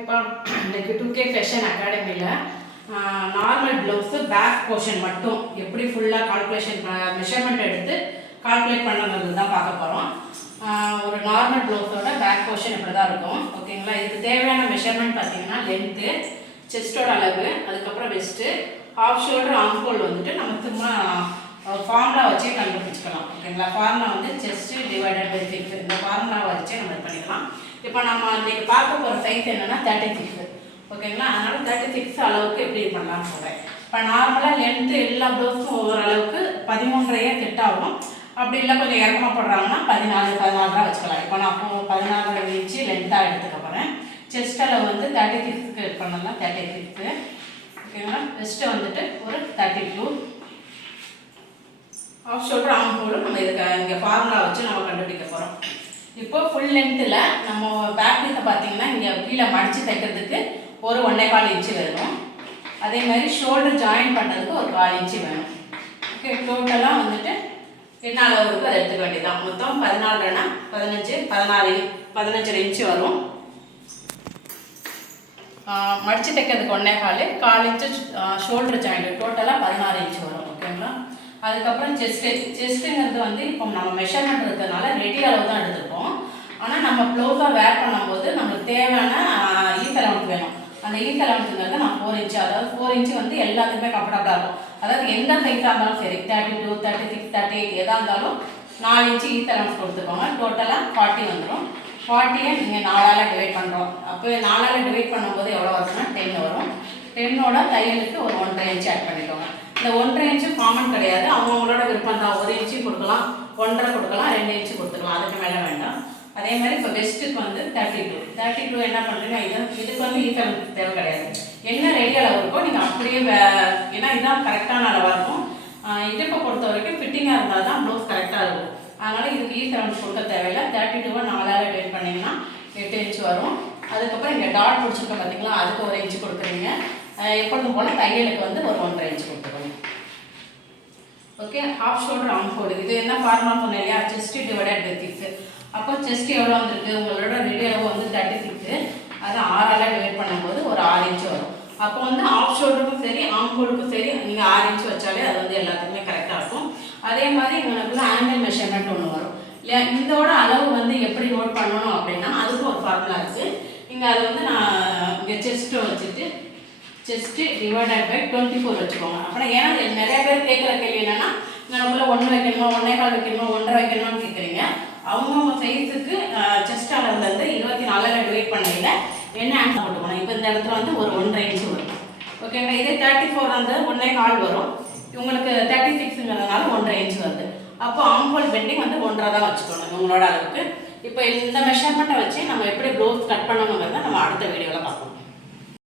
இப்போ இன்னைக்கு 2K fashion அகாடமியில் நார்மல் ப்ளவுஸு பேக் போர்ஷன் மட்டும் எப்படி ஃபுல்லாக கால்குலேஷன் மெஷர்மெண்ட் எடுத்து கால்குலேட் பண்ணுறது தான் பார்க்க போகிறோம். ஒரு நார்மல் ப்ளவுஸோட பேக் போர்ஷன் இப்படி தான் இருக்கும். ஓகேங்களா? இதுக்கு தேவையான மெஷர்மெண்ட் பார்த்தீங்கன்னா லென்த்து, செஸ்ட்டோட அளவு, அதுக்கப்புறம் வெஸ்ட்டு, ஹாஃப் ஷோல்டர், ஆம்ஹோல் வந்துட்டு நம்ம திரும்ப ஃபார்முலா வச்சே கண்டுபிடிச்சிக்கலாம். ஓகேங்களா? ஃபார்முலா வந்து செஸ்ட்டு டிவைடட் பை 6 இந்த ஃபார்முலாவை வச்சே நம்ம பண்ணிக்கலாம். இப்போ நம்ம இன்றைக்கி பார்க்க போகிற சைஸ் என்னென்னா 36. ஓகேங்களா? அதனால் 36 அளவுக்கு எப்படி பண்ணலாம்னு சொல்கிறேன். இப்போ நார்மலாக லென்த்து எல்லா ப்ளவுஸும் ஒவ்வொரு அளவுக்கு 13.5 செட் ஆகும். அப்படி இல்லை கொஞ்சம் இறக்கமாக போடுறாங்கன்னா 14 வச்சுக்கலாம். இப்போ நான் 14 இன்ச்சு லென்த்தாக எடுத்துக்க போகிறேன். செஸ்ட் அளவு வந்து 36க்கு பண்ணலாம், 36. ஓகேங்களா? வெஸ்ட்டு வந்துட்டு ஒரு 32. ஆஃப் ஷோல்டர், ஆம் ஹோலும் நம்ம இதுக்கு இங்கே ஃபார்முலா வச்சு நம்ம கண்டுபிடிக்க போகிறோம். இப்போ ஃபுல் லென்த்தில் நம்ம பேக் பீஸை பார்த்தீங்கன்னா இங்கே கீழே மடித்து தைக்கிறதுக்கு ஒரு 1.25 இன்ச்சு வேணும். அதே மாதிரி ஷோல்டர் ஜாயின் பண்ணுறதுக்கு ஒரு 1/4 இன்ச்சு வேணும். ஓகே, டோட்டலாக வந்துட்டு என்ன அளவு இருக்குது அதை எடுத்துக்க வேண்டியதான். மொத்தம் 14னா 15 இன்ச்சு வரும். மடித்து தைக்கிறதுக்கு 1.25 இன்ச்சு ஷோல்டர் ஜாயிண்ட், டோட்டலாக 16 இன்ச்சு வரும். ஓகேங்களா? அதுக்கப்புறம் செஸ்ட்டுங்கிறது வந்து இப்போ நம்ம மெஷர்மெண்ட் இருக்கிறதுனால ரெடி அளவு தான் எடுத்துருப்போம். ஆனால் நம்ம ப்ளவுஸாக வேர் பண்ணும்போது நம்மளுக்கு தேவையான ஈஸ் அலவன்ஸ் வேணும். அந்த ஈஸ் அலவன்ஸுங்கிறது நான் 4 இன்ச்சு, அதாவது 4 இன்ச்சு வந்து எல்லாத்துக்குமே கம்ஃபர்டபுளாக இருக்கும். அதாவது எந்த சைஸாக இருந்தாலும் சரி, 32, 36, 38 எதாக இருந்தாலும் 4 இன்ச்சு ஈஸ் அலவன்ஸ் கொடுத்துக்கோங்க. டோட்டலாக 40 வந்துடும். 40யை நீங்கள் 4ஆல் டிவைட் பண்ணுறோம். அப்போ 4ஆல் டிவைட் பண்ணும்போது எவ்வளோ வருதுன்னா 10 வரும். 10ஓட தையலுக்கு ஒரு 1.5 இன்ச்சு ஆட் பண்ணிக்கோங்க. இந்த 1.5 இன்ச்சு காமன் கிடையாது, அவங்களோட விருப்பம் தான். 1 இன்ச்சு கொடுக்கலாம், 1.5 கொடுக்கலாம், 2 இன்ச்சு கொடுத்துக்கலாம், அதுக்கு மேலே வேண்டாம். அதே மாதிரி இப்போ வெஸ்ட்டுக்கு வந்து 32 என்ன பண்ணுறீங்க, இதுக்கு வந்து ஈஸியாக தேவை கிடையாது. என்ன ரெடி அளவு இருக்கோ நீங்கள் அப்படியே ஏன்னா இதுதான் கரெக்டான அளவாக இருக்கும். இடுப்பை பொறுத்த வரைக்கும் ஃபிட்டிங்காக இருந்தால் தான் ப்ளவுஸ் கரெக்டாக இருக்கும். அதனால் இதுக்கு ஈஸியாக கொடுக்க தேவையில்லை. 32 4ஆல் டிவைட் பண்ணிங்கன்னா 8 இன்ச்சு வரும். அதுக்கப்புறம் இங்கே டாட் பிடிச்சிருக்க பார்த்தீங்களா, அதுக்கு 1 இன்ச்சு கொடுக்குறீங்க. எப்பொழுதும் போல் தையலுக்கு வந்து ஒரு 1.5 இன்ச்சு கொடுத்துருவோம். ஓகே, ஹாஃப் ஷோல்டர், ஆம் ஹோல், இது என்ன ஃபார்முலா சொன்னேன் இல்லையா, செஸ்ட் டிவைடட் பை 6. அப்போ செஸ்ட் எவ்வளோ வந்துருக்கு, உங்களோட ரெடி அளவு வந்து 36, அது 6ஆல் டிவைட் பண்ணும்போது ஒரு 6 இன்ச்சு வரும். அப்போ வந்து ஆஃப் ஷோல்டருக்கும் சரி, ஆம் ஹோலுக்கும் சரி நீங்கள் 6 இன்ச்சு வச்சாலே அது வந்து எல்லாத்துக்குமே கரெக்டாக இருக்கும். அதே மாதிரி உங்களுக்குள்ள ஆங்கிள் மெஷர்மெண்ட் ஒன்று வரும் இல்லையா. இதோட அளவு வந்து எப்படி நோட் பண்ணணும் அப்படின்னா அதுக்கும் ஒரு ஃபார்முலா இருக்குது. இங்கே அது வந்து நான் இங்கே செஸ்ட்டு வச்சுட்டு செஸ்ட்டு டிவைடட் பை 24 வச்சுக்கோங்க. அப்புறம் ஏன்னா நிறைய பேர் கேட்குற கேள்வி என்னென்னா, நம்மள 1 வைக்கணுமா, 1.25 வைக்கணுமா, 1.5 வைக்கணுமான்னு கேட்குறீங்க. அவங்கவுங்க சைஸுக்கு செஸ்ட் அளவுலேருந்து 24ஆல் டிவைட் பண்ணையில் என்ன ஆன்சர் போட்டுக்கணும். இப்போ இந்த இடத்துல வந்து ஒரு 1.5 இன்ச்சு வரும். ஓகேங்களா? இதே 34 வந்து 1.25 வரும். உங்களுக்கு 36ங்கிறதுனால 1.5 இன்ச்சு வருது. அப்போ ஆம்ஹோல் பெண்டிங் வந்து 1.5 தான் வச்சுக்கணும் உங்களோட அளவுக்கு. இப்போ இந்த மெஷர்மெண்ட்டை வச்சு நம்ம எப்படி ப்ளவுஸ் கட் பண்ணணுங்கிறத நம்ம அடுத்த வீடியோவில் பார்ப்போம்.